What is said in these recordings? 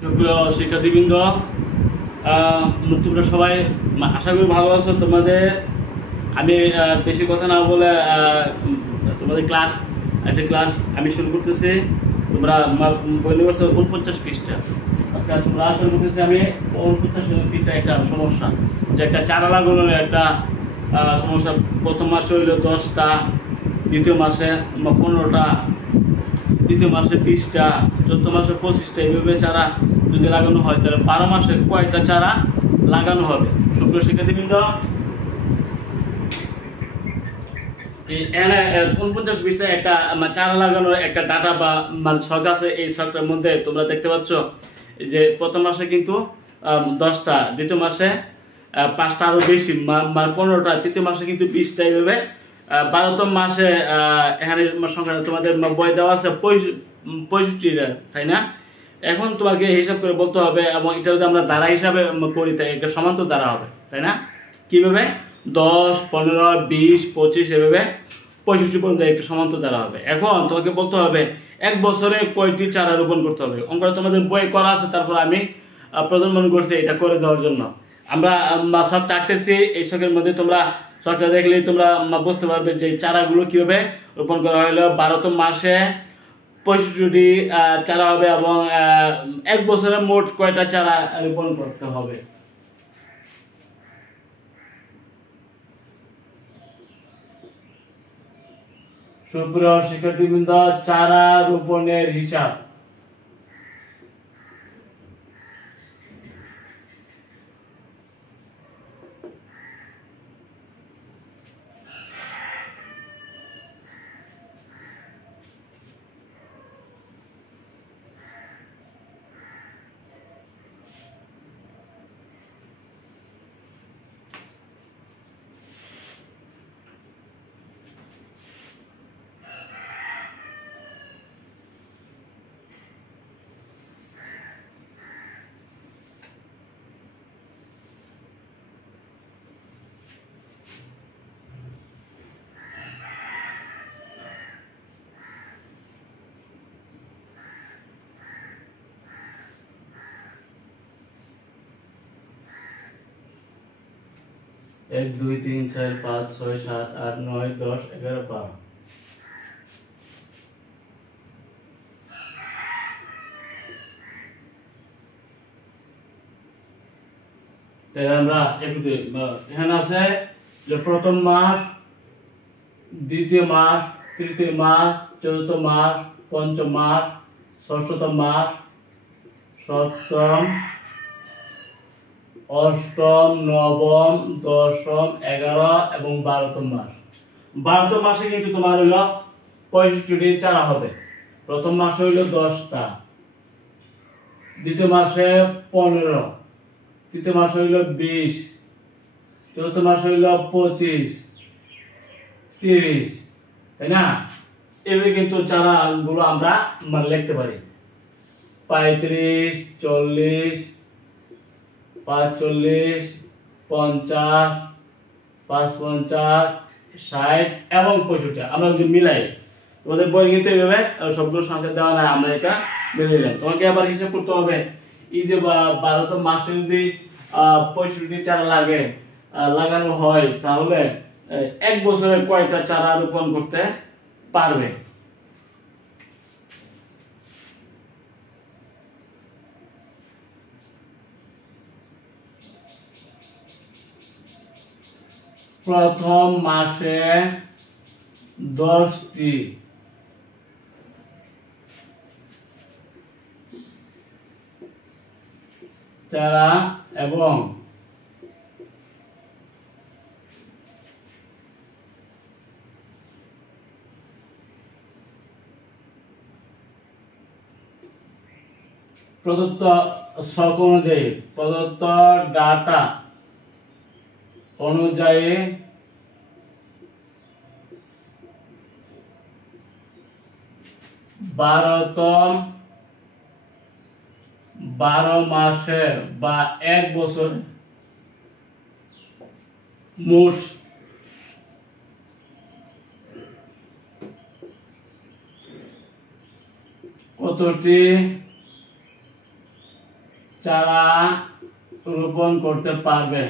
সুপ্রিয় শিক্ষার্থীবৃন্দ, তোমরা সবাই আশা করি ভালো আছো। তোমাদের আমি বেশি কথা না বলে তোমাদের একটা ক্লাস আমি শুরু করতেছি। তোমরা বলতে পারছো 49 পৃষ্ঠা। আচ্ছা, তোমরা আলোচনা করতেছি আমি 49 পৃষ্ঠা একটা সমস্যা, যে একটা চারা লাগানোর একটা সমস্যা। প্রথম মাসে হইলো 10টা, দ্বিতীয় মাসে 15টা, তৃতীয় মাসে 20টা, চতুর্থ মাসে 25টা। এইভাবে চারা যদি লাগানো হয় তাহলে 12 মাসে কয়টা চারা লাগানো হবে? সুপ্রিয় শিক্ষার্থীবৃন্দ, এখানে 49 পৃষ্ঠায় একটা চারা লাগানোর একটা ডাটা বা ছক আছে। এই ছকটার মধ্যে তোমরা দেখতে পাচ্ছ যে প্রথম মাসে কিন্তু 10টা, দ্বিতীয় মাসে 5টা, আরো বেশি 15টা, তৃতীয় মাসে কিন্তু 20টা। এইভাবে 12তম মাসে এখানে সংখ্যাটা তোমাদের বই দেওয়া আছে 65টা, তাই না? এখন তোমাকে হিসাব করে বলতে হবে, এবং এটা যদি আমরা দ্বারা হিসাবে করি তাই একটা সমান্তর দ্বারা হবে, তাই না? কিভাবে? 10, 15, 20, 25 এভাবে 65 পর্যন্ত একটা সমান্তর দ্বারা হবে। এখন তোমাকে বলতে হবে এক বছরে কয়টি চারা রোপণ করতে হবে। অঙ্কটা তোমাদের বই করা আছে, তারপর আমি প্রধান মনে করছি এটা করে দেওয়ার জন্য। আমরা শখটা আঁকতেছি। এই শখের মধ্যে তোমরা শখটা দেখলেই তোমরা বুঝতে পারবে যে চারাগুলো কিভাবে রোপণ করা হলো। 12তম মাসে 65টি চারা হবে, এবং এক বছরে মোট কয়টা চারা রোপণ করতে হবে। সুপ্রিয় শিক্ষার্থীবৃন্দ, চারা রোপণের হিসাব। এক, 2, 3, 4, 5, 6, 7, 8, 9, 10, 11, 12। তাই আমরা এখানে আছে যে প্রথম মাস, দ্বিতীয় মাস, তৃতীয় মাস, চতুর্থ মাস, পঞ্চম মাস, ষষ্ঠতম মাস, সপ্তম, অষ্টম, নবম, দশম, 11 এবং 12তম মাস। 12তম মাসে কিন্তু তোমার হইলো 65টি চারা হবে। প্রথম মাসে হইলো 10টা, দ্বিতীয় মাসে 15, তৃতীয় মাসে হইলো 20, চতুর্থ মাসে হইলো 25, 30, তাই না? এভাবে কিন্তু চারা গুলো আমরা লিখতে পারি। 35, 40, 45, 50, 55, 60 এবং 65। আমরা যদি মিলাই, তোমাদের বই কিন্তু এইভাবে সবগুলো সংখ্যা দেওয়া নাই, আমরা এটা মিলিয়ে নিলাম। তোমাকে আবার হিসাব করতে হবে, এই যে 12তম মাসে যদি 65টি চারা লাগানো হয়, তাহলে এক বছরে কয়টা চারা রোপণ করতে পারবে? প্রথম মাসে 10টি চারা এবং প্রদত্ত ছক অনুযায়ী, প্রদত্ত ডাটা অনুযায়ী 12 মাসে বা এক বছর মোট কতটি চারা রোপণ করতে পারবে।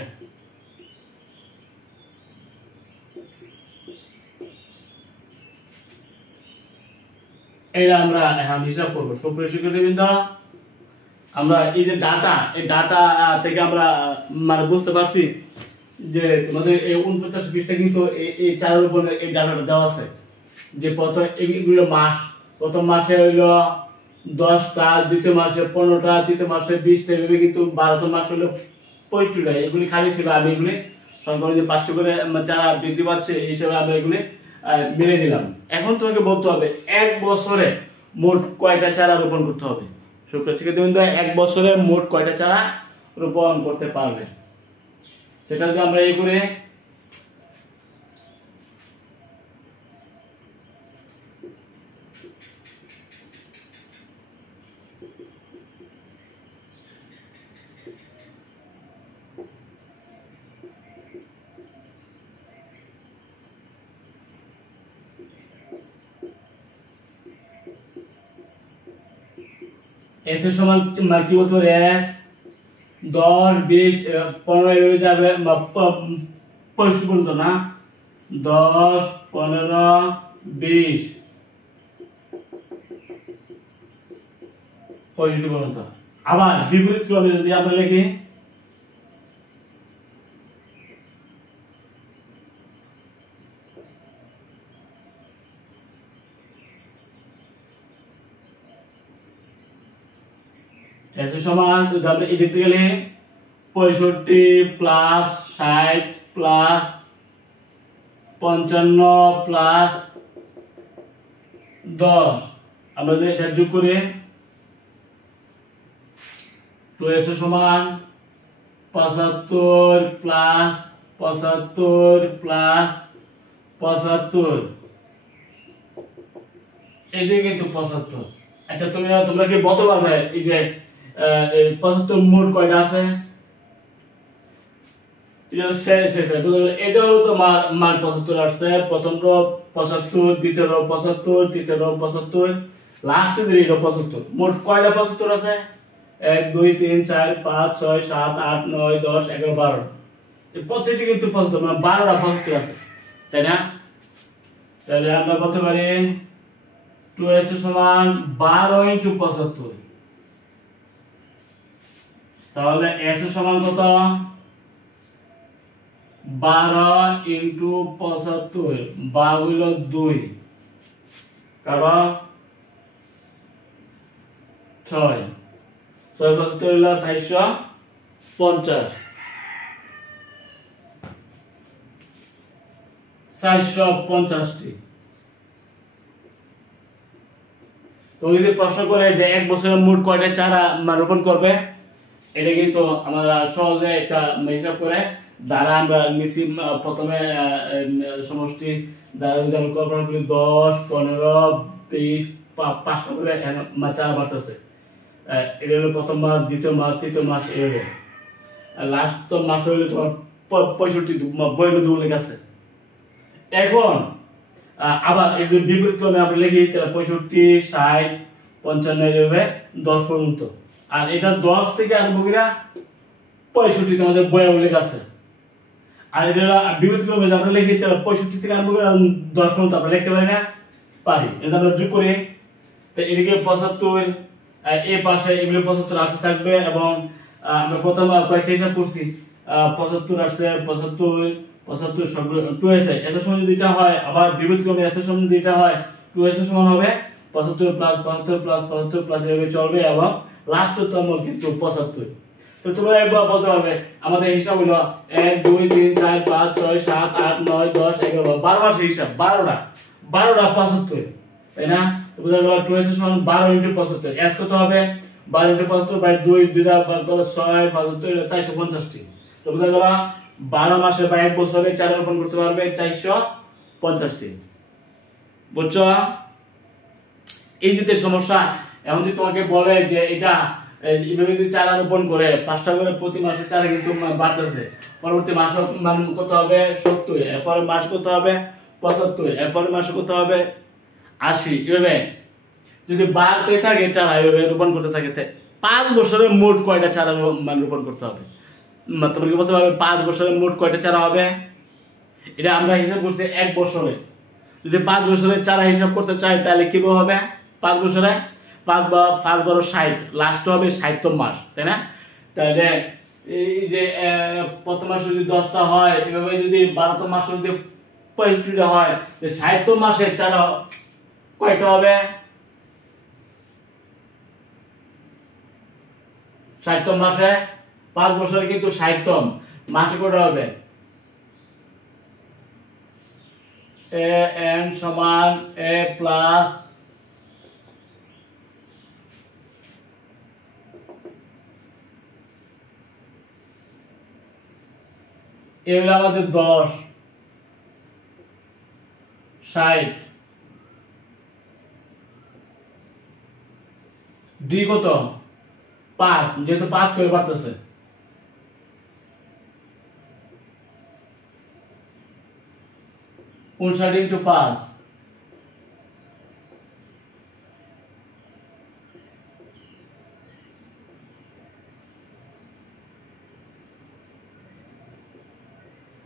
এটা আমরা এখন হিসাব করবো। সুপ্রিয় শিক্ষার্থীবৃন্দ, আমরা এই যে ডাটা, এই ডাটা থেকে আমরা মানে বুঝতে পারছি যে তোমাদের এই 49 পৃষ্ঠা কিন্তু এই চারের উপরে এই ডাটাটা দেওয়া আছে যে প্রথম এগুলো মাস, প্রথম মাসে হইলো 10টা, দ্বিতীয় মাসে 15টা, তৃতীয় মাসে 20টা, এভাবে কিন্তু 12তম মাস হলো 25টা। এগুলি খালি ছিল, আমি এগুলি সংখ্যা যে 5টা করে চারা বৃদ্ধি পাচ্ছে এই হিসেবে আমরা এগুলি মেরে দিলাম। এখন তোমাকে বলতে হবে এক বছরে মোট কয়টা চারা রোপণ করতে হবে। সুপ্রিয় শিক্ষার্থীবৃন্দ, এক বছরে মোট কয়টা চারা রোপণ করতে পারবে সেটা যদি আমরা এই করে এস এর সমান কি বলতে পারি, এস 10 20 15 এভাবে যাবে 25 পর্যন্ত না, 10 15 20 25 পর্যন্ত। আবার বিপরীত ক্রমে যদি আমরা লিখি এস সমান, যদি আমরা এই দিকে গেলে 65 প্লাস 60 প্লাস 55 প্লাস 10, আমরা যদি এটা যোগ করি 2s সমান 75 প্লাস 75 প্লাস 75, এদিকে কিন্তু 75। আচ্ছা তোমরা কি বলতে পারবে এই যে 75 মোট কয়টা আছে? এটাও তো মান 75 আসছে, প্রথম রো 75, দ্বিতীয় রো 75, তৃতীয় রো 75, লাস্টে যে রো 75, মোট কয়টা 75 আছে? 1 2 3 4 5 6 7 8 9 10 11 12, এই প্রত্যেকটি কিন্তু 75, মানে 12টা 75 আছে, তাই না? তাহলে আমরা বলতে পারি 2s সমান 12 * 75, তাহলে s সমান কত? 12 * 75, 12 হলো 2, কারণ 6 6 75 হলো 450, 450টি। তো যদি প্রশ্ন করে যে এক বছরে মোট কয়টা চারা রোপণ করবে, এটা কিন্তু আমরা সহজে একটা হিসাব করে দ্বারা আমরা নিচে প্রথমে সমষ্টি দ্বারা যদি আমরা কল্পনা করি 10 15 20 5টা করে চারা বাড়তেছে, এটা হলো প্রথম মাস, দ্বিতীয় মাস, তৃতীয় মাস, এভাবে লাস্ট মাস হইলে তোমার 65 বইয়ের মধ্যে উল্লেখ আছে। এখন আবার এই যে বিপরীত ক্রমে আমরা লিখি 65 60 55 এভাবে 10 পর্যন্ত, আর এটা 10 থেকে আরম্ভ করে 65 আমাদের বইয়ে উল্লেখ আছে। আর এটা বিপরীত ক্রমে আমরা লিখি 65 থেকে আরম্ভ করে 10 পর্যন্ত আমরা লিখতে পারি না, পারি। এটা আমরা যোগ করি, তো এদিকে 75, এই পাশে এগুলো 75 আসে থাকবে, এবং আমরা প্রথম কয়েকটা হিসাব করছি 75 আসছে, 75 75 সবগুলো 2s এর সমান যদি এটা হয়, আবার বিপরীত ক্রমে s এর সমান যদি এটা হয়, 2s এর সমান হবে 75 প্লাস 75 প্লাস 75 প্লাস এভাবে চলবে, এবং লাস্ট তম কিন্তু 75। তো তোমরা একবার বলতে পারবে আমাদের হিসাব হলো 1 2 3 4 5 6 7 8 9 10 11 12 মাসের হিসাব, 12টা 75, তাই না? তো বুঝা গেল 2s এর সমান 12 * 75, s কত হবে? 12 * 75 বাই 2, 2 দা ভাগ করলে 6 75, 450টি। তো বুঝা গেল 12 মাসে বা এক বছরে চারা রোপণ করতে পারবে 450টি। বুঝছো? এই যে সমস্যা, এখন যদি তোমাকে বলে যে এটা এইভাবে যদি চারা রোপণ করে 5টা করে প্রতি মাসে চারা কিন্তু বাড়তেছে, পরবর্তী মাস মান কত হবে? 70, এরপর মাস কত হবে? 75, এরপর মাস কত হবে? 80, এভাবে যদি বাড়তে থাকে চারা এভাবে রোপণ করতে থাকে, 5 বছরে মোট কয়টা চারা মানে রোপণ করতে হবে? তোমরা কি বলতে পারবে 5 বছরে মোট কয়টা চারা হবে? এটা আমরা হিসাব করছি 1 বছরে। যদি 5 বছরের চারা হিসাব করতে চাই তাহলে কিভাবে হবে? 5 বছরে 5 বা 5 12 60, লাস্ট হবে 60তম মাস, তাই না? তাহলে এই যে প্রথম মাসে যদি 10টা হয়, এভাবে যদি 12তম মাসে যদি 65টা হয়, 60তম মাসে চারা কয়টা হবে? 60তম মাসে 5 বছরে কিন্তু 60তম মাসে কয়টা হবে? a n সমান a প্লাস এ হলো আমাদের 10 60 দুই কত 5, যেহেতু 5 করে পারতেছে, 59 ইন্টু 5,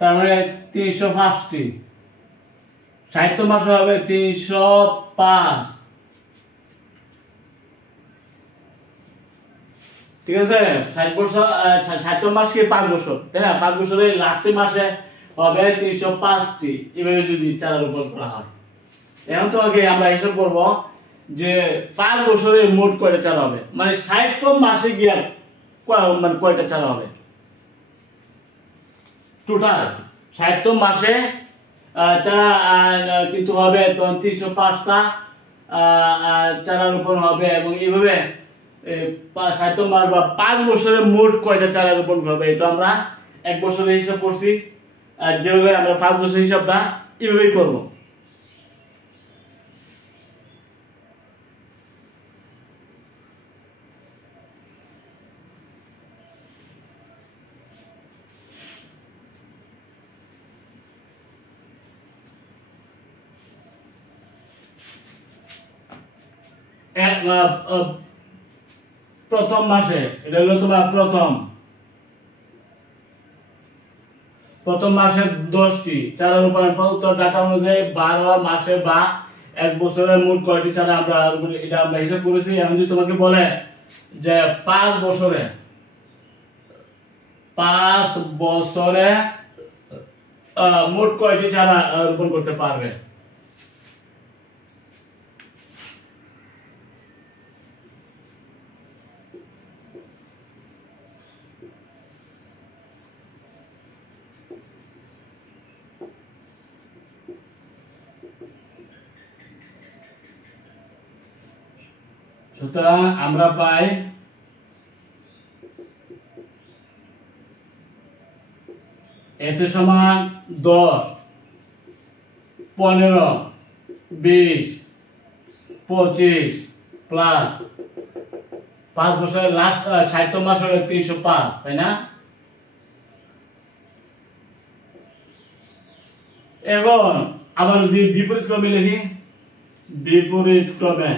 তার মানে 305টি। 60তম মাসে হবে 305, ঠিক আছে? 60 বছর 60তম মাস কি 5 বছর, তাই না? 5 বছরের লাস্টের মাসে হবে 305টি। এভাবে যদি চারা রোপণ করা হয়, এখন তোমাকে আমরা হিসাব করব যে 5 বছরের মোট কয়টা চারা হবে, মানে 60তম মাসে গিয়ে মানে কয়টা চারা হবে টোটাল। 60তম মাসে চারা কিন্তু হবে তখন 305টা চারা রোপণ হবে, এবং এইভাবে 60তম মাস বা 5 বছরে মোট কয়টা চারা রোপণ করবে এটা আমরা 1 বছরে হিসাব করছি। যেভাবে আমরা 5 বছর হিসাবটা এভাবেই করব। প্রথম মাসে এটা হলো তোমার প্রথম মাসে 10টি চারা রোপণের প্রদত্ত ডাটা অনুযায়ী 12 মাসে বা 1 বছরের মোট কয়টি চারা আমরা এটা আমরা হিসাব করেছি। আমি যদি তোমাকে বলে যে 5 বছরে মোট কয়টি চারা রোপণ করতে পারবে, সুতরাং আমরা পাই এস এর সমান 10 15 20 25 প্লাস 5 বছরের লাস্ট 60তম মাস হলো 305, তাই না? এখন আবার বিপরীত ক্রমে লিখি, বিপরীত ক্রমে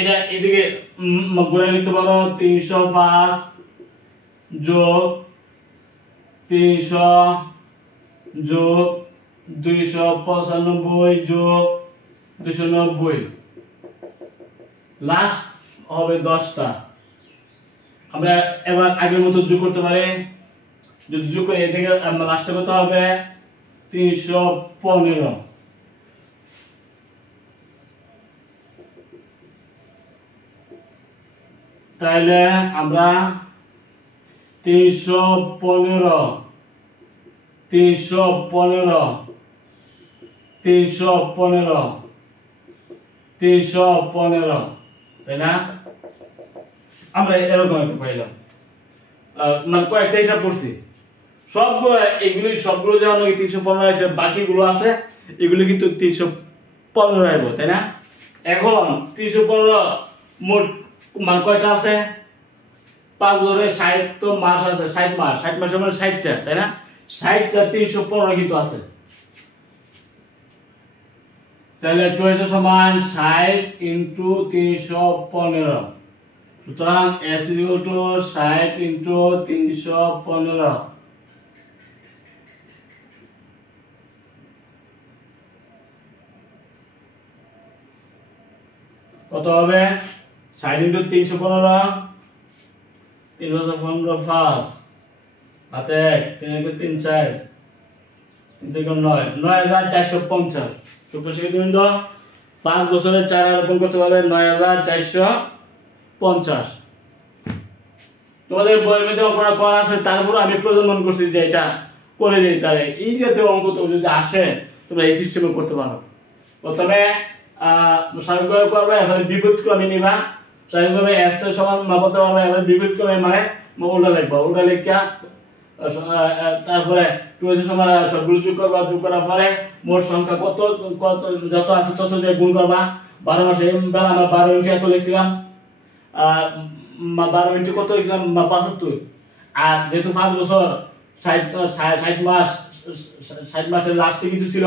এটা এদিকে গুণে লিখতে পারো 305 যোগ 300 যোগ 295 যোগ 290, লাস্ট হবে 10টা। আমরা এবার আগের মতো যোগ করতে পারি, যদি যোগ করি এদিকে লাস্টে কত হবে 315, তাইলে আমরা 315 315 315 315, তাই না? আমরা এরকম একটা পাইলাম, মানে কয়েকটা হিসাব করছি সবগুলো, সবগুলো যেমন 315 আছে, বাকিগুলো আছে এগুলো কিন্তু 315 আসবো, তাই না? এখন 315 মোট মান কয়টা আছে? 5 ধরে 60 তো মাস আছে, 60 মাস, 60 মাসের মানে 60টা, তাই না? 60 315 কিন্তু আছে, তাহলে 2 সমান 60 ইনটু 315। সুতরাং s ইকুয়াল টু 60 ইনটু 315 কত হবে? 60 ইনটু 315 315 5 হাতে 3 1 3 4 3 3 9 9450। সুপ্রসিদ্ধ বিন্দু 5 বছরে 4 রোপণ করতে পারবে 9450। তোমাদের বইয়ের মধ্যে অঙ্কটা করা আছে, তারপর আমি প্রয়োজন করছি যে এটা করে দিই, তাহলে এই জাতীয় অঙ্ক তো যদি আসে তোমরা এই সিস্টেমে করতে পারো। প্রথমে স্বাভাবিকভাবে করবে, এখানে বিপরীত ক্রমে নিবা। স্বাভাবিকভাবে s এর সমান বলতে পারবে, এখানে বিপরীত ক্রমে মানে উল্টা লিখবা, উল্টা লিখা তারপরে 2 এর সমান সবগুলো যোগ করবা, যোগ করার পরে মোট সংখ্যা কত কত যত আছে তত দিয়ে গুণ করবা। 12 মাসে বেলা আমরা 12 ইনটু এত লিখছিলাম, 12 ইনটু কত লিখছিলাম 75। আর যেহেতু 5 বছর 60 মাস, 60 মাসের লাস্টে কিন্তু ছিল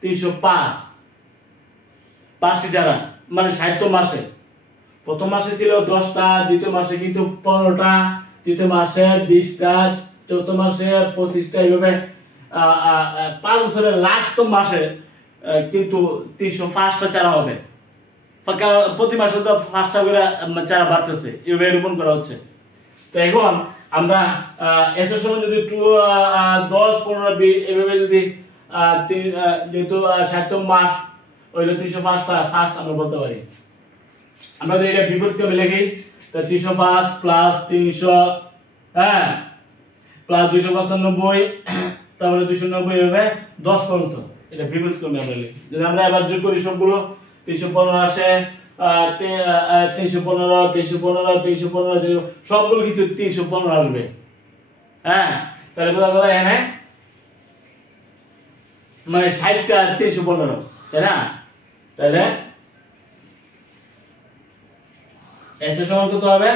305 5টি চারা, মানে 60 মাসে। প্রথম মাসে ছিল 10টা, দ্বিতীয় মাসে কিন্তু 15টা, তৃতীয় মাসে 20টা, চতুর্থ মাসে 25টা, এইভাবে 5 বছরের লাস্ট মাসে কিন্তু 305টা চারা হবে। প্রতি মাসে তো 5টা করে চারা বাড়তেছে, এইভাবে রোপণ করা হচ্ছে। তো এখন আমরা এস এর সময় যদি 10 15 20 এইভাবে যদি যেহেতু 60 মাস হইলো 305টা ফার্স্ট আমরা বলতে পারি। আমরা যদি এটা বিপরীত ক্রমে লিখি, তো 305 প্লাস 300 হ্যাঁ প্লাস 295 তারপরে 290 হবে 10 পর্যন্ত, এটা বিপরীত ক্রমে আমরা লিখি। যদি আমরা এবার যোগ করি সবগুলো 315 আসে, 315 315 315 সবগুলো কিন্তু 315 আসবে। হ্যাঁ, তাহলে বোঝা গেল এখানে মানে 60টা 315, তাই না? তাহলে s এর সমান কত হবে?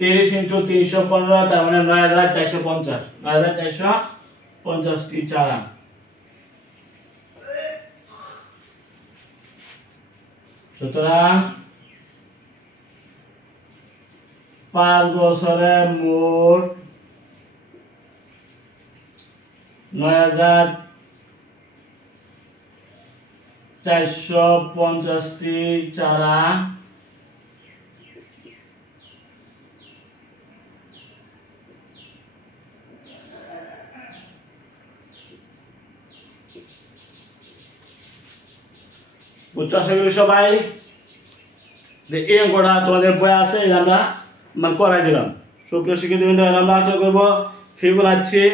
30 ইনটু 315, তার মানে 9450, 9450 টি চারা। সুতরাং 5 বছরে মোট 9450 টি চারা বুঝছো? আশা করি সবাই এই অঙ্কটা তোমাদের বই আছে, আমরা মানে করাই দিলাম। সুপ্রিয় শিক্ষার্থীবৃন্দ, আমরা আলোচনা করবো ফিবোনাচ্চি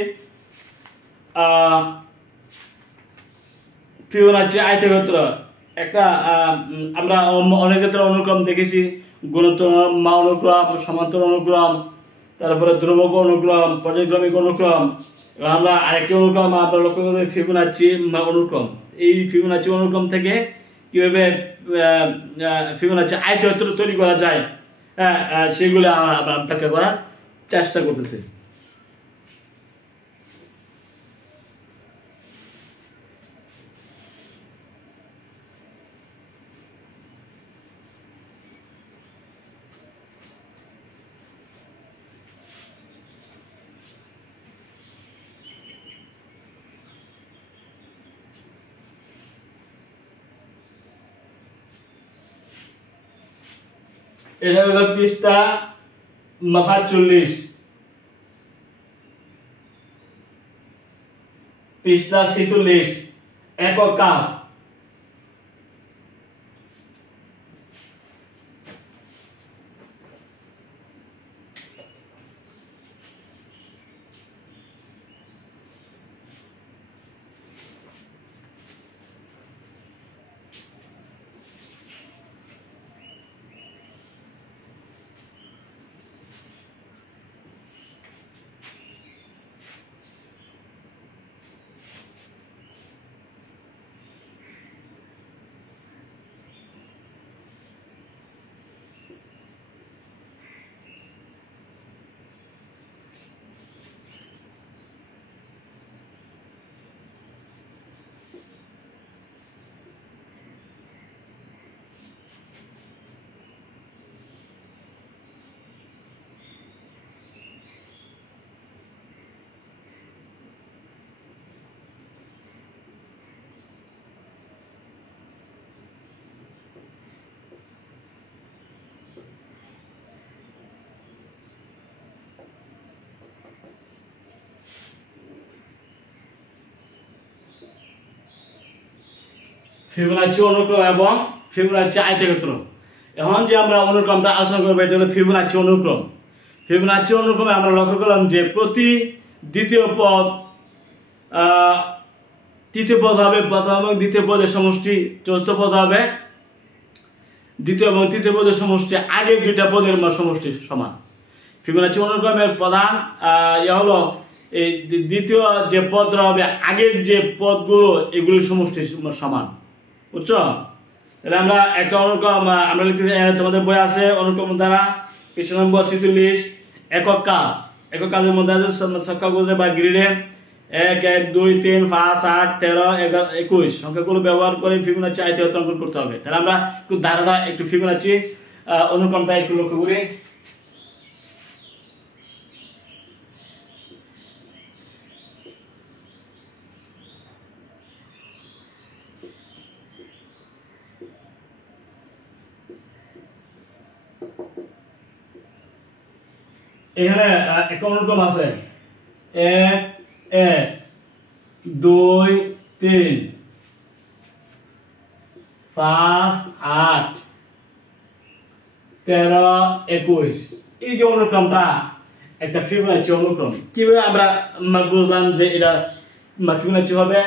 আয়তক্ষেত্র। একটা আমরা অনেক ক্ষেত্রে অনুক্রম দেখেছি, গুণোত্তর অনুক্রম, সমান্তর অনুক্রম, তারপরে ধ্রুবক অনুক্রম, পর্যায়ক্রমিক অনুক্রম। আমরা আরেকটি অনুক্রম আমরা লক্ষ্য করবো ফিবোনাচ্চি অনুক্রম। এই ফিবোনাচ্চি অনুক্রম থেকে কিভাবে ফিবোনাচ্চি আয়তক্ষেত্র তৈরি করা যায় সেগুলো আমরা ব্যাখ্যা করার চেষ্টা করতেছি। এটা হলো পৃষ্ঠা 45, পৃষ্ঠা 46, একক কাজ। ফিবোনাচি অনুক্রম এবং ফিবোনাচি আয়তক্ষেত্র। এখন যে আমরা অনুক্রমটা আলোচনা করবো এটা হলো ফিবোনাচি অনুক্রম। ফিবোনাচি অনুক্রমে আমরা লক্ষ্য করলাম যে প্রতি দ্বিতীয় পদ তৃতীয় পদ হবে প্রথম এবং দ্বিতীয় পদের সমষ্টি, চতুর্থ পদ হবে দ্বিতীয় এবং তৃতীয় পদের সমষ্টি, আগের দুইটা পদের সমষ্টি সমান। ফিবোনাচি অনুক্রমের প্রধান হলো এই দ্বিতীয় যে পদটা হবে আগের যে পদগুলো এগুলির সমষ্টি সমান, বুঝছো? তাহলে আমরা একটা অনুক্রম আমরা লিখতে তোমাদের বই আছে অনুক্রম দ্বারা পৃষ্ঠা নম্বর 46 একক কাজ। একক কাজের মধ্যে আছে সংখ্যা বুঝে বা গ্রিডে 1 1 2 3 5 8 13 11 21 সংখ্যাগুলো ব্যবহার করে ফিবোনাচি আয়তক্ষেত্র অঙ্কন করতে হবে। তাহলে আমরা একটু ধারণা একটু ফিবোনাচি অনুক্রমটা একটু লক্ষ্য করি। এখানে একটা অনুক্রম আছে 1 1 2 3 5 8 13 21। এই যে অনুক্রমটা একটা ফিবোনাচি অনুক্রম। কিভাবে আমরা বুঝলাম যে এটা ফিবোনাচি হবে?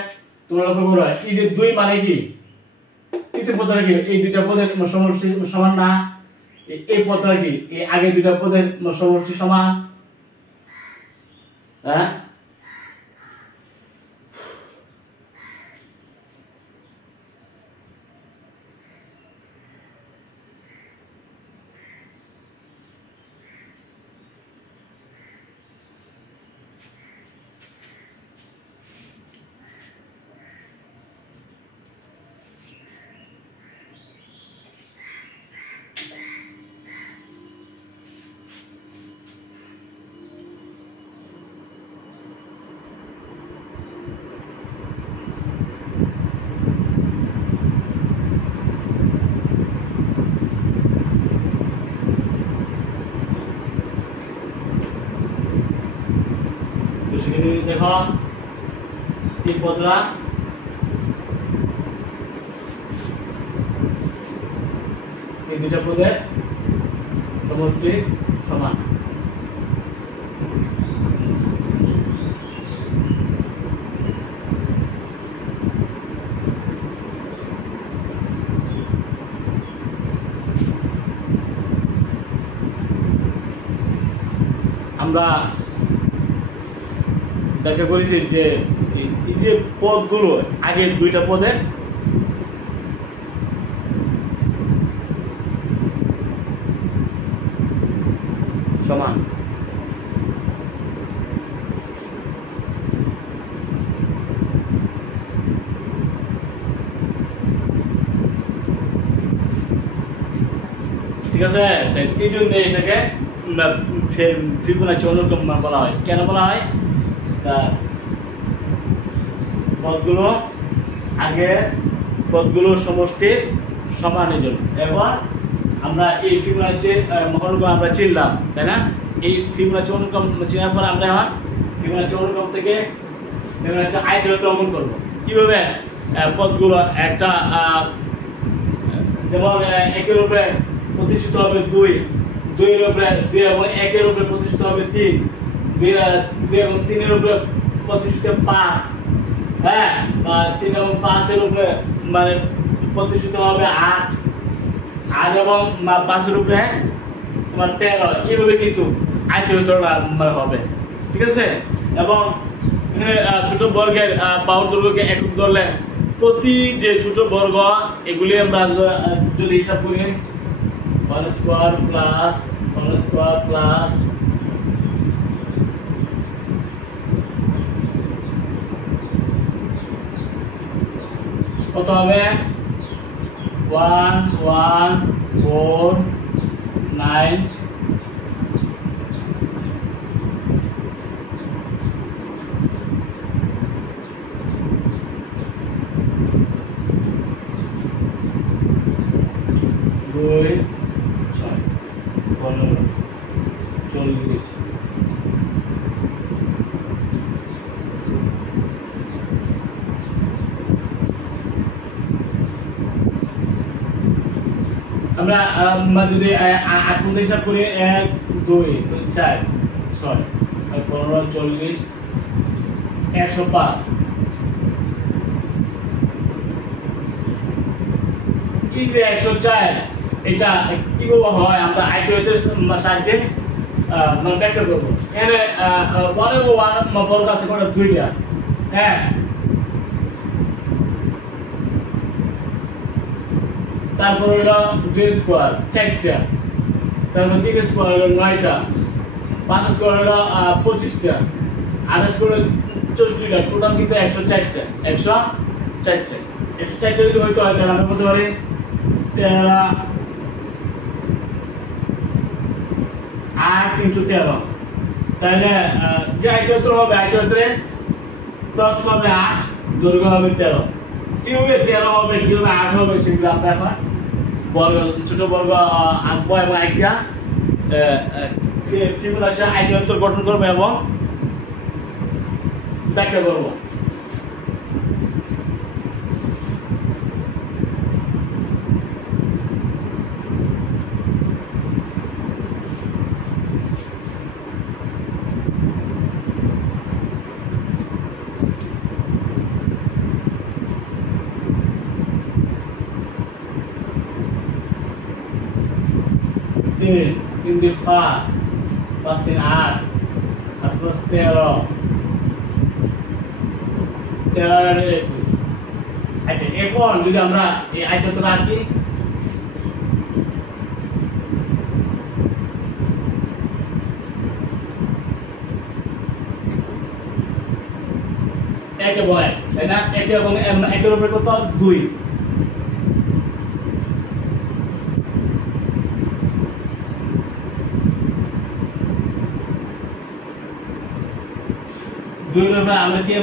তোমরা লক্ষ্য করো, এই যে 2 মানে কি তৃতীয় পদটা কি এই দুইটা পদের সমষ্টি সমান না? এই পদটা কি এই আগে দুইটা পদের সমষ্টি সমান? হ্যাঁ, দেখো এই পদরা এই দুইটা পদের সমষ্টি সমান। আমরা ব্যাখ্যা করেছি যে এই যে পদগুলো আগের দুইটা পদের সমান। ঠিক আছে, এই জন্য এটাকে ফিবোনাচি অনুক্রম বলা হয়। কেন বলা হয়? পদগুলো আগে পদগুলোর সমষ্টি সমানের জন্য। এবার আমরা এই ফিবোনাচি অনুক্রম আমরা চিনলাম, তাই না? এই ফিবোনাচি অনুক্রম চেনার পর আমরা এখন ফিবোনাচি অনুক্রম থেকে ফিবোনাচি আয়তক্ষেত্র অঙ্কন করবো। কিভাবে পদগুলো একটা যেমন 1 এর উপরে প্রতিষ্ঠিত হবে 2, 2 এর উপরে 2 এবং 1 এর উপরে প্রতিষ্ঠিত হবে 3, 2 এবং 3 এর উপরে প্রতিষ্ঠিত 5, হ্যাঁ, বা 3 এবং 5 এর উপরে মানে প্রতিষ্ঠিত হবে 8, 8 এবং 5 এর উপরে তোমার 13। এইভাবে কিন্তু আয়তক্ষেত্রটা হবে, ঠিক আছে? এবং ছোট বর্গের বাহুর দৈর্ঘ্যকে একক ধরলে প্রতি যে ছোট বর্গ এগুলি আমরা যদি হিসাব করি 1 স্কয়ার প্লাস 1 স্কয়ার প্লাস কত হবে 1 1 4 9 2 6 15 40। আমরা যদি 8 মধ্যে হিসাব করি 1 2 3 4 6 15 40 105 এই যে 104 এটা কিভাবে হয় আমরা আইকিউএর সাহায্যে মানে ব্যাখ্যা করব। এখানে 1 এবং 1 বর্গ আছে কোনটা দুইটা, হ্যাঁ। তারপর হলো 2 স্কয়ার 4টা, তারপর 3 স্কয়ার হলো 9টা, 5 স্কয়ার হলো 25টা, 8 স্কয়ার হলো 64টা, টোটাল কিন্তু 104টা। 104টা যদি হইতো হয় তাহলে আমরা বলতে পারি 13 8 × 13, তাহলে যে আয়তক্ষেত্র হবে আয়তক্ষেত্রে প্রস্থ হবে 8, দৈর্ঘ্য হবে 13। কিভাবে 13 হবে কিভাবে 8 হবে সেগুলো আমরা এখন বর্গ ছোট বর্গ আঁকবো এবং আঁকা ফিবুনাচি আয়তক্ষেত্র গঠন করবো এবং ব্যাখ্যা করবো। in the first plus 3 8 plus 13 আচ্ছা এখন যদি আমরা এই আয়তক্ষেত্র আঁকি একে বলে তাই না, একে এবং একের উপরে কত 2,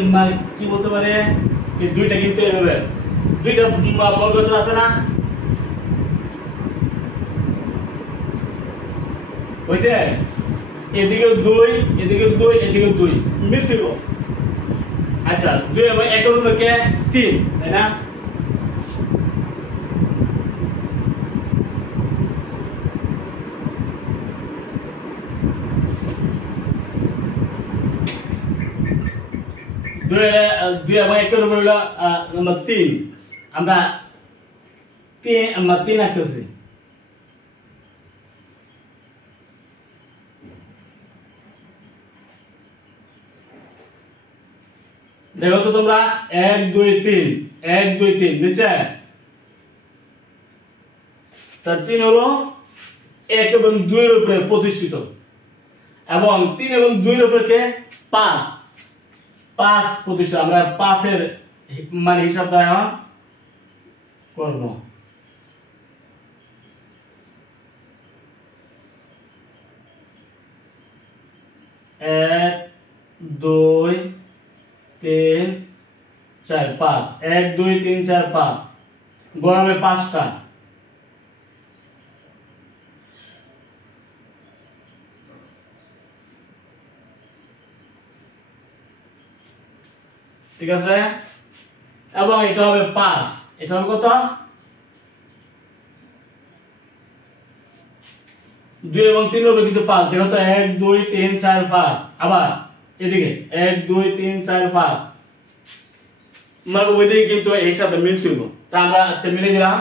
আমরা কি বলতে পারি এই দুইটা কিন্তু এভাবে দুইটা বর্গক্ষেত্র আছে না, হইছে? এদিকে 2 এদিকে 2 এদিকে 2 মিলছিল। আচ্ছা 2 এবং 1 এর উপরে কে 3 তাই না, দুই এবং 1 এর উপরে হলো 3, আমরা 3 আঁকতেছি। দেখো তো তোমরা 1 2 3 1 2 3 নিচে তার 3 হলো 1 এবং 2 এর উপরে প্রতিষ্ঠিত এবং 3 এবং 2 এর উপরে কে 5 প্রতিষ্ঠিত। আমরা 5 এর মানে হিসাবটা এখন করব। 1 2 3 4 5 1 2 3 4 5 গড়াবে 5টা। ঠিক আছে, এবং এটা হবে 5, এটা হবে কত 2 এবং 3 হবে কিন্তু 5। দেখো তো 1 2 3 4 5, আবার এদিকে 1 2 3 4 5, মানে ওইদিকে কিন্তু এই হিসাবে মিলছিল। তা আমরা মিলে দিলাম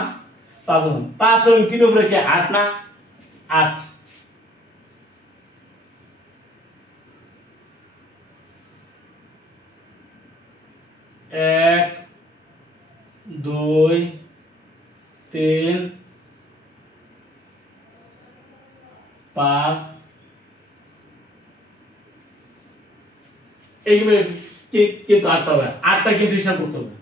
5 এবং 3 উপরে কি 8 না, 8। এক 2 3 5 এইগুলো কিন্তু 8টা হবে, 8টা কিন্তু হিসাব করতে হবে।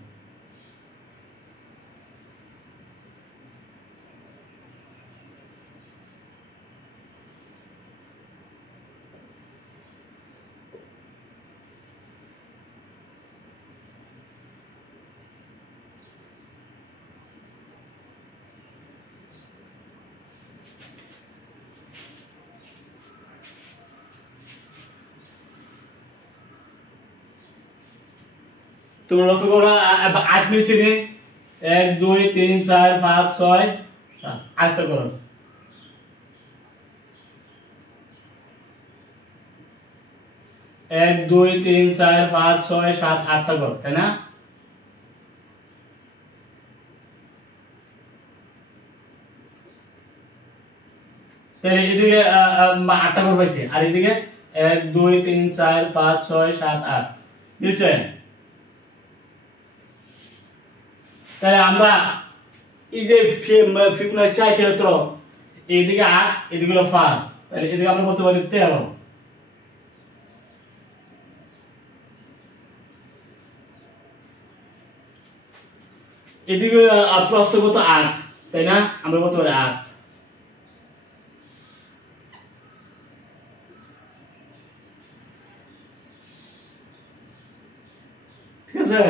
তোমরা লক্ষ্য করো 8 মিলছে নি 1 2 3 4 5 6 আরেকটা করো, 1 2 3 4 5 6 7 8টা করো, তাই না? তাহলে এদিকে 8টা করে পাইছি, আর এদিকে 1 2 3 4 5 6 7 8 মিলছে। তাহলে আমরা এই যে ফিবোনাচি ক্ষেত্র, এইদিকে 8 এদিকে হলো 5, তাহলে এদিকে আমরা বলতে পারি 13। এদিকে প্রস্থগত 8, তাই না? আমরা বলতে পারি 8। ঠিক আছে?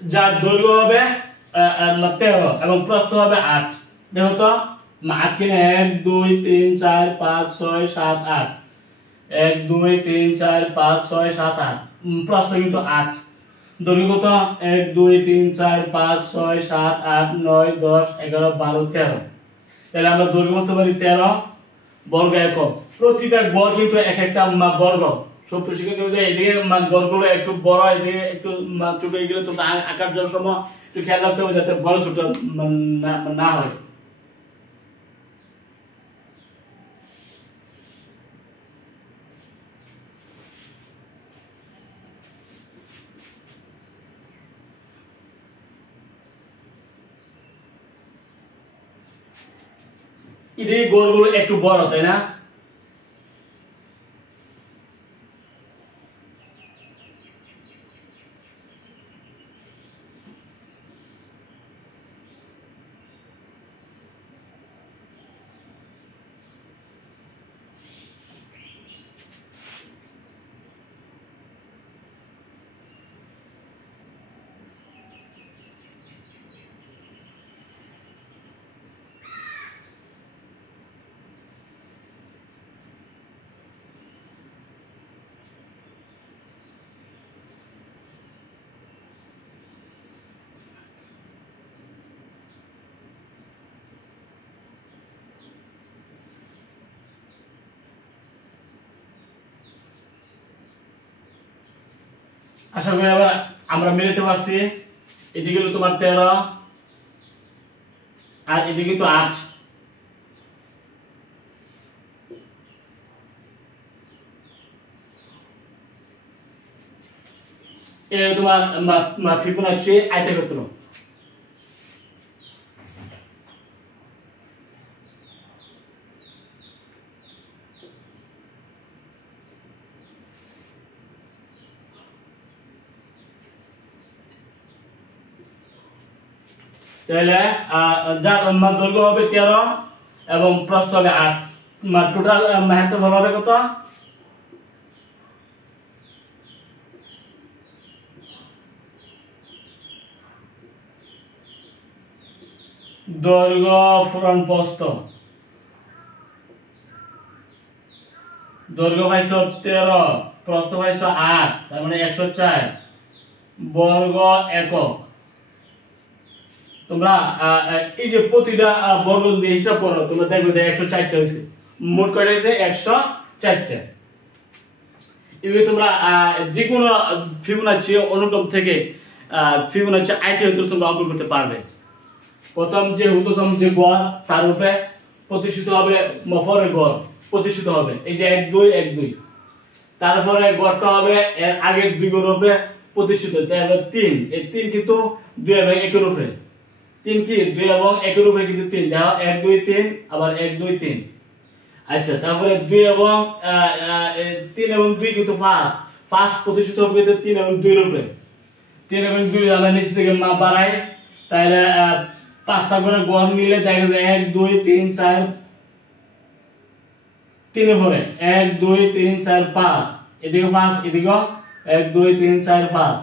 যার দৈর্ঘ্য হবে 13 এবং প্রস্থ হবে 8। দেখো তো 8 কিনে 1 2 3 4 5 6 7 8, 1 2 3 4 5 6 7 8, প্রস্থ কিন্তু 8। দৈর্ঘ্য কত? 1 2 3 4 5 6 7 8 9 10 11 12 13। তাহলে আমরা দৈর্ঘ্য বলতে পারি 13 বর্গ একক। প্রতিটা গড় কিন্তু এক একটা বর্গ। সব শিক্ষার্থী এদিকে গড়গুলো একটু বড়, এদিকে একটু ছোট, এগুলো তো আকার যাওয়ার সময় একটু খেয়াল রাখতে হবে যাতে বড় ছোট না হয়। এদিকে গড়গুলো একটু বড়, তাই না? আশা করি আবার আমরা মিলাতে পারছি। এদিকে হলো তোমার 13 আর এদিকে কিন্তু 8। এটা তোমার ফিবোনাচি আয়তক্ষেত্র। তাহলে যার দৈর্ঘ্য হবে 13 এবং প্রস্থ হবে 8, টোটাল ক্ষেত্রফল হবে কত? দৈর্ঘ্য পূরণ প্রস্থ, দৈর্ঘ্য পাইছো 13, প্রস্থ পাইছো 8, তার মানে 104 বর্গ একক। তোমরা এই যে প্রতিটা বর্গ দিয়ে হিসাব করো, তোমরা দেখবে যে 104টা হইছে। মোট কয়টা হইছে? 104টা। এভাবে তোমরা যে কোনো ফিবোনাচি অনুক্রম থেকে ফিবোনাচি আয়তক্ষেত্র তোমরা অঙ্কন করতে পারবে। প্রথম যে ঊর্ধ্বতম যে গড় তার উপরে প্রতিষ্ঠিত হবে পরের গড় প্রতিষ্ঠিত হবে, এই যে 1 2 1 2। তারপরে গড়টা হবে এর আগের দুই গড়ের উপরে প্রতিষ্ঠিত, তাহলে 3। এই 3 কিন্তু 2 এবং 1 এর উপরে। 3 কি 2 এবং 1 এর উপরে কিন্তু 3, দেখো 1 2 3 আবার 1 2 3। আচ্ছা, তারপরে 2 এবং 3 এবং 2 কিন্তু 5 প্রতিষ্ঠিত হবে কিন্তু 3 এবং 2 এর উপরে। 3 এবং 2 আমরা নিচে থেকে বাড়াই, তাহলে 5টা করে গড় মিলে দেখা যায় 1 2 3 4 3 এর পরে 1 2 3 4 5, এদিকে 5 এদিকে 1 2 3 4 5,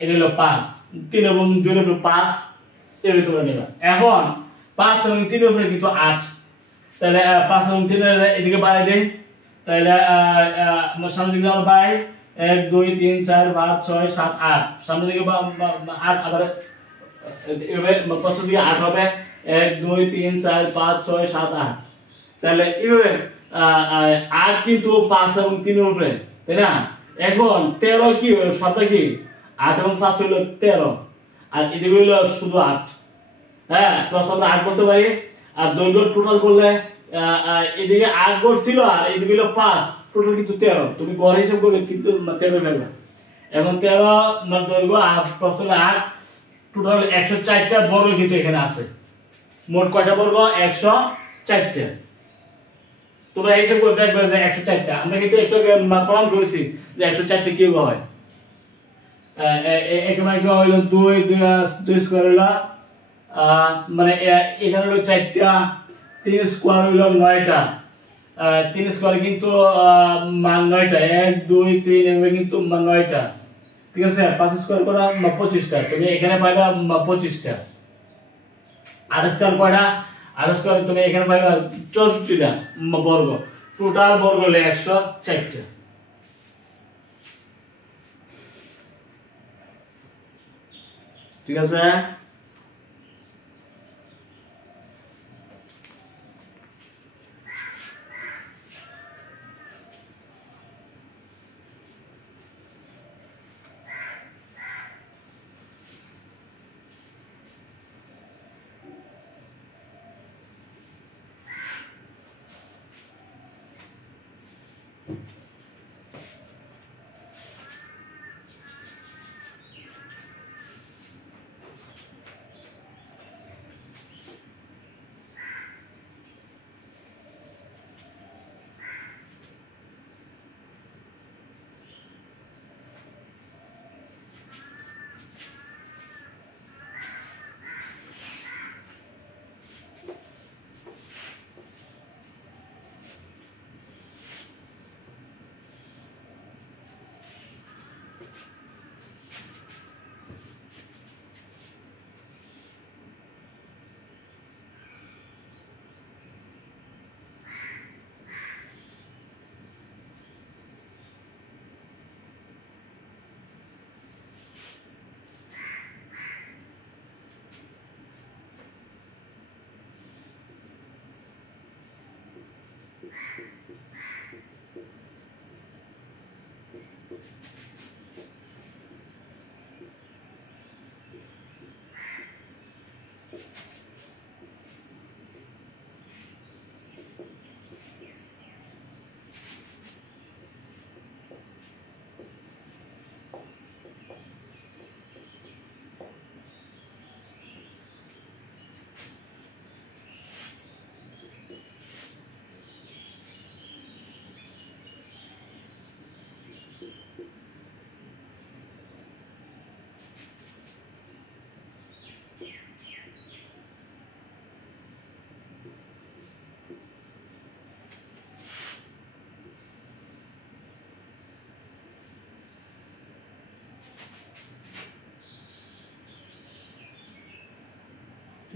এটা হলো 5। 3 এবং 2 এর উপরে 5 এর ভিতরে নেবা। এখন 5 এবং 3 এর উপরে কিন্তু 8, তাহলে 5 এবং 3 এদিকে বাড়াই দেই, তাহলে সামনের দিকে আমরা বাড়াই 1 2 3 4 5 6 7 8, সামনের দিকে 8, আবার এভাবে পশ্চাৎ দিকে 8 হবে 1 2 3 4 5 6 7 8, তাহলে এইভাবে 8 কিন্তু 5 এবং 3 এর উপরে, তাই না? এখন 13 কি সবটা কি 8 এবং 5 হলো 13, আর এদিকে হলো শুধু 8। হ্যাঁ, প্লাস আমরা 8 করতে পারি, আর দৈর্ঘ্য টোটাল করলে এদিকে 8 গড় ছিল আর এদিকে হলো 5, টোটাল কিন্তু 13। তুমি গড় হিসাব করলে কিন্তু 13 ফেলবে। এখন 13 মানে দৈর্ঘ্য আর প্লাস হলো 8, টোটাল 104টা বর্গ কিন্তু এখানে আছে। মোট কয়টা বর্গ? 104টা। তোমরা হিসাব করে দেখবে যে 104টা। আমরা কিন্তু একটু প্রমাণ করেছি যে 104টা কি হয়। এখানে কি হলো 2 স্কয়ার হলো মানে এখানে হলো 4টা, 3 স্কয়ার হলো 9টা, 3 স্কয়ার কিন্তু মান 9টা, 1 2 3 এভাবে কিন্তু মান 9টা, ঠিক আছে? 5 স্কয়ার করা 25টা, তুমি এখানে পাইবা 25টা। আর স্কয়ার কয়টা? আর স্কয়ার তুমি এখানে পাইবা 64টা বর্গ, টোটাল বর্গ হলো 104টা। ঠিক আছে?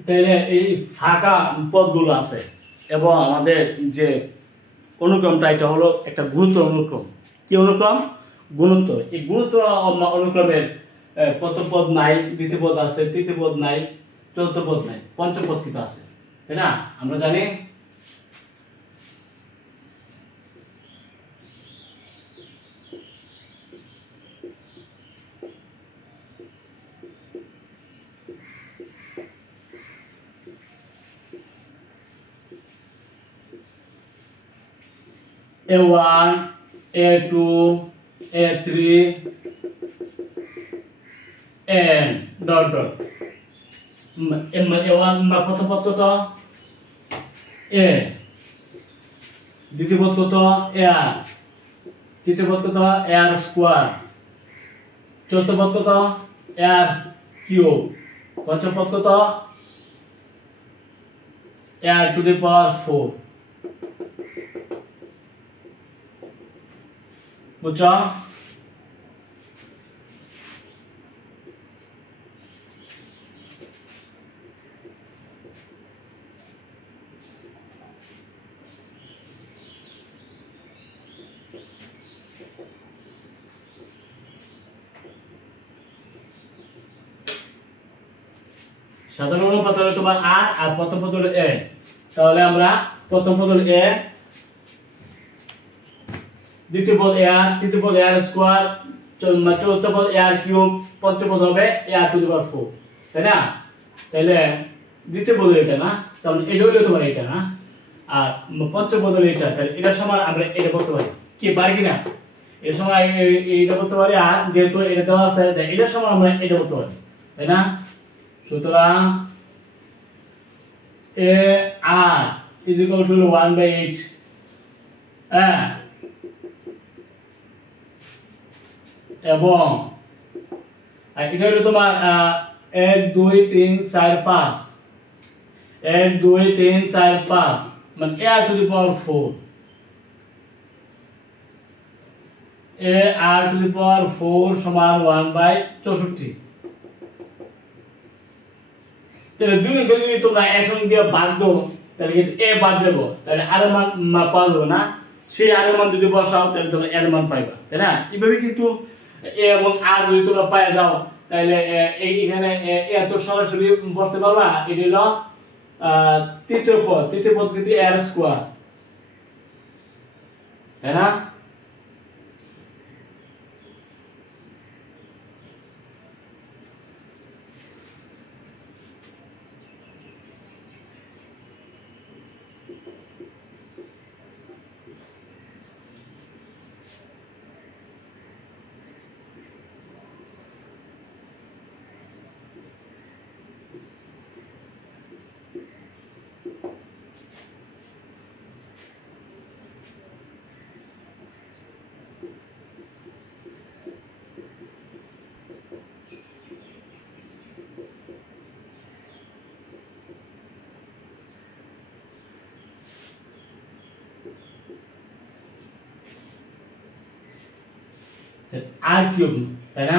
তাহলে এই ফাঁকা পদগুলো আছে এবং আমাদের যে অনুক্রমটা এটা হলো একটা গুণোত্তর অনুক্রম। কি অনুক্রম? গুণোত্তর। এই গুণোত্তর অনুক্রমের প্রথম পদ নাই, দ্বিতীয় পদ আছে, তৃতীয় পদ নাই, চতুর্থ পদ নাই, পঞ্চম পদ কিন্তু আছে, তাই না? আমরা জানি A1, A2, A3 and dot dot. A1 প্রথম পদ কত? A, দ্বিতীয় পদ কত? AR, তৃতীয় পদ কত? AR স্কয়ার, চতুর্থ পদ কত? AR কিউব, পঞ্চম পদ কত? AR two the power 4। বুঝছো? সাধারণ অনুপাত হলো তোমার আর আর প্রথম পদ হলো এ। তাহলে আমরা প্রথম পদ হলো এ, দ্বিতীয় পদ এ আর, তৃতীয় পদ এ আর স্কয়ার, চতুর্থ পদ এ আর কিউব, পঞ্চম পদ হবে এ আর টু দি পাওয়ার 4, তাই না? তাহলে দ্বিতীয় পদ হলো এটা না, তাহলে এটা হলো তোমার এটা না, আর পঞ্চম পদ হলো এটা। তাহলে এটার সমান আমরা এটা করতে পারি, কি পারি কিনা? এর সময় এইটা করতে পারি, আর যেহেতু এটা দেওয়া আছে এটার সমান আমরা এটা করতে পারি, তাই না? সুতরাং এ আর ইজ ইকুয়াল টু 1/8, হ্যাঁ, এবং এটা হলো তোমার 1 2 3 4 5, 1 2 3 4 5 মানে a r to the power 4, a r to the power 4 সমান 1/64। তাহলে দুই মিনিট যদি তোমরা এখন দিয়ে ভাগ দাও তাহলে কিন্তু a বাদ যাবে, তাহলে r এর মান পাওয়া যাবে না। সেই r এর মান যদি বসাও তাহলে তোমরা r এর মান পাইবা, তাই না? এইভাবে কিন্তু a এবং r যদি তোমরা পাওয়া যাও তাহলে এখানে a তো সরাসরি বসতে পারবা। এটা হলো তৃতীয় পদ কিন্তু r স্কয়ার, তাই না? r কিউব, তাই না?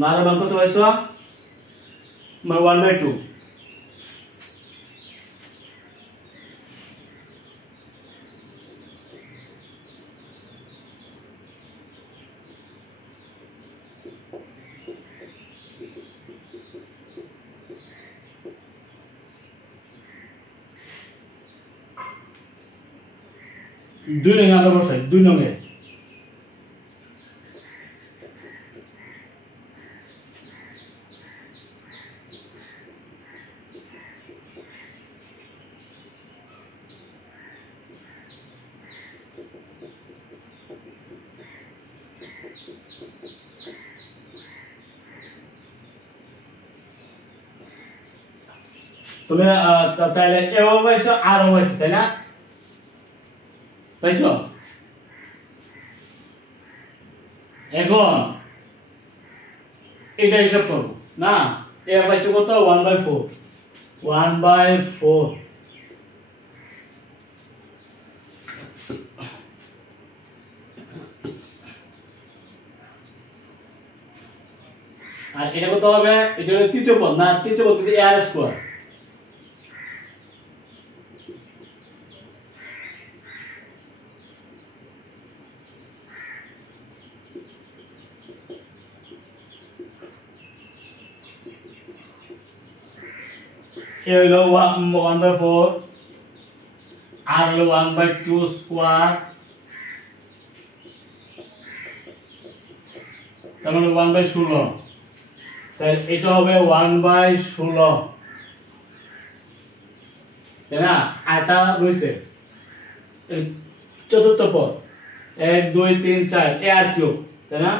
মার মান কত পাইছো? 1/2। দুই নং আমরা বসাই, 2 নং এ তুমি তাহলে এও পাইছো আর ও পাইছো, তাই না? পাইছো? এখন এটা হিসাব করো না, এ পাইছো কত? 1/4, 1/4। আর এটা কত হবে? এটা হলো তৃতীয় পদ না, তৃতীয় পদ কিন্তু আর স্কয়ার, এ হলো 1/4, আর হলো 1/2 স্কয়ার, তার মানে 1/16। তাহলে এটা হবে 1/16, তাই না? আটা রয়েছে চতুর্থ পদ 1 2 3 4 এ আর কিউব, তাই না?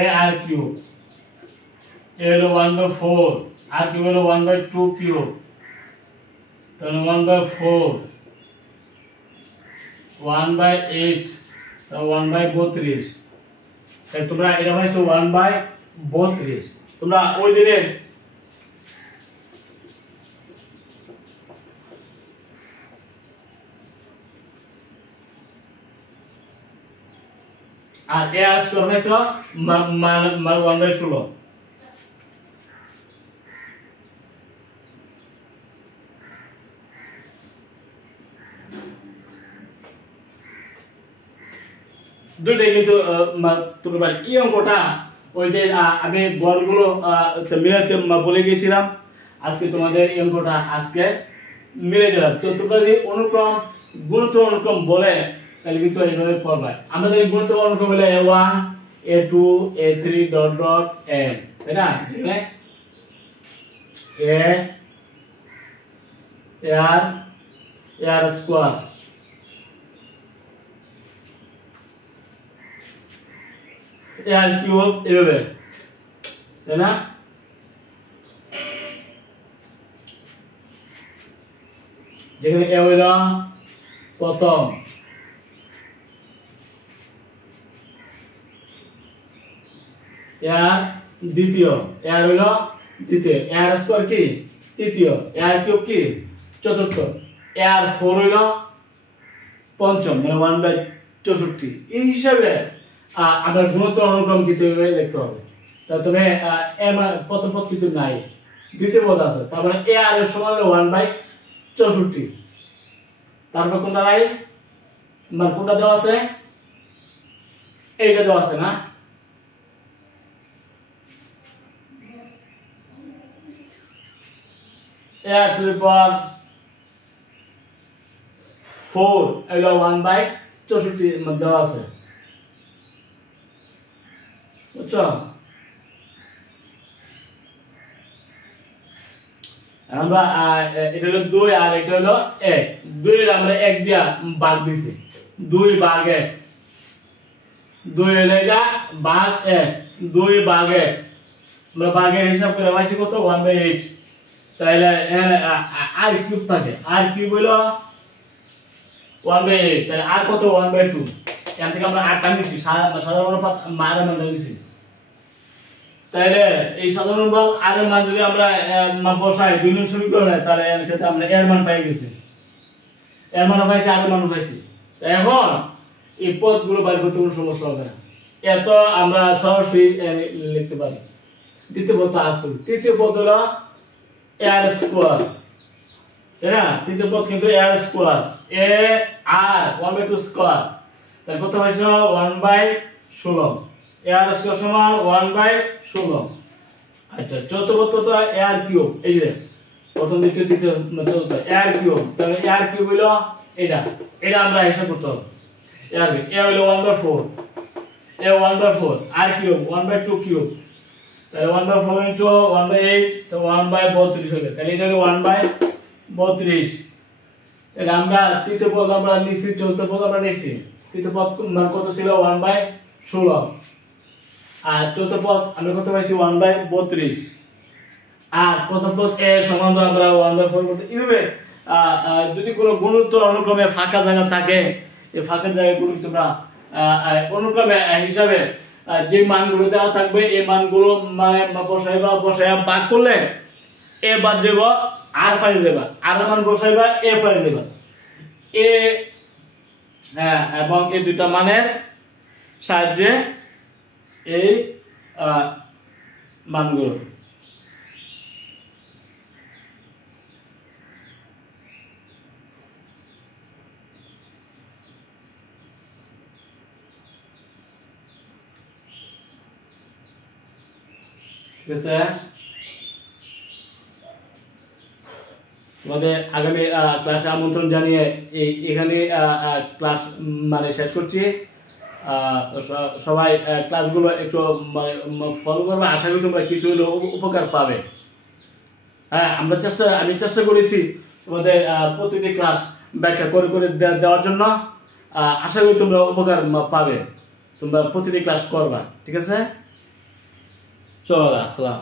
এ আর কিউব, এ হলো 1/4, আর কিউব হলো 1/2 কিউব, তাহলে 1/4, 1/8 1/32 তোমরা এটা পাইছো 1/32 তোমরা ওই দিনে আর এ স্কয়ার পাইছো মান 1/16 দুটোই কিন্তু তোমার এই অঙ্কটা ওই যে আমি গড়গুলো মিলাতে বলে গিয়েছিলাম আজকে তোমাদের এই অঙ্কটা আজকে মিলে দিলাম তো তোমরা যদি অনুক্রম গুণিত অনুক্রম বলে তাহলে কিন্তু এইভাবে পড়বে আমরা যদি গুণিত অনুক্রম বলে a1 a2 a3 dot dot n তাই না যেখানে a r স্কয়ার আর কিউব এভাবে তাই না যেখানে এ হইল প্রথম আর দ্বিতীয় আর হইল দ্বিতীয় আর স্কয়ার কি তৃতীয় আর কিউব কি চতুর্থ আর 4 হইল পঞ্চম মানে 1/64 এই হিসাবে আমরা গুণোত্তর অনুক্রম কিন্তু লিখতে হবে তা তুমি প্রথম পদ কিন্তু নাই দ্বিতীয় পদ আছে তার মানে এ আর এর সমান হলো 1/64 তারপর কোনটা নাই মানে কোনটা দেওয়া আছে এইটা দেওয়া আছে না a to the power 4 এলো 1/64 মধ্যে দেওয়া আছে বুঝছো আমরা এটা হলো 2 আর এটা হলো 1 2 এর আমরা 1 দিয়া ভাগ দিছি 2 ভাগ 1 2 হলো এটা ভাগ 1 2 ভাগ 1 আমরা ভাগের হিসাব করে পাইছি কত 1/8 তাহলে আর কিউব থাকে আর কিউব হলো 1/8 তাহলে আর কত 1/2 এখান থেকে আমরা 8 টা নিছি সাধারণ অনুপাত মায়ের মান নিছি তাহলে এই সাধারণ অনুপাত আর এর মান যদি আমরা বসাই দুই নং সমীকরণে তাহলে এর ক্ষেত্রে আমরা এর মান পাই গেছি এর মান পাইছি আর এর মান পাইছি এখন এই পদগুলো বাইর করতে কোনো সমস্যা হবে না এত আমরা সরাসরি লিখতে পারি দ্বিতীয় পদ আছে তৃতীয় পদ হলো আর স্কয়ার তাই না তৃতীয় পদ কিন্তু আর স্কয়ার এ আর 1/2 স্কয়ার তাহলে কত হইছে 1/16 আর স্কয়ার সমান 1/16 আচ্ছা চতুর্থ পদ কত আর কিউব এই যে প্রথম দ্বিতীয় তৃতীয় চতুর্থ আর কিউব তাহলে আর কিউব হলো এটা আমরা হিসাব করতে হবে আর এ হলো 1/4 এ 1/4 আর কিউব 1/2 কিউব তাহলে 1/4 into 1/8 তো 1/32 হবে তাহলে এটা হলো 1/32 তাহলে আমরা তৃতীয় পদ আমরা নিশ্চিত চতুর্থ পদ আমরা নিশ্চিত তৃতীয় পদ মান কত ছিল 1/16 আর চতুর্থ পদ আমরা কত পাইছি 1/32 আর প্রথম পদ এ সমান আমরা 1/4 করতে এইভাবে যদি কোনো গুণোত্তর অনুক্রমে ফাঁকা জায়গা থাকে এই ফাঁকা জায়গাগুলো তোমরা অনুক্রমে হিসাবে যে মানগুলো দেওয়া থাকবে এই মানগুলো মানে বসাইবা ভাগ করলে এ বাদ যাব আর পাই যাবা আর মান বসাইবা এ পাই যাবা এ এবং এই দুইটা মানের সাহায্যে এই মানগুলো ঠিক আছে তোমাদের আগামী ক্লাসে আমন্ত্রণ জানিয়ে এখানে ক্লাস মানে শেষ করছি সবাই ক্লাসগুলো একটু ফলো করবে আশা করি তোমরা কিছু উপকার পাবে হ্যাঁ আমি চেষ্টা করেছি তোমাদের প্রতিটি ক্লাস ব্যাখ্যা করে করে দেওয়ার জন্য আশা করি তোমরা উপকার পাবে তোমরা প্রতিটি ক্লাস করবা ঠিক আছে চলো আসসালাম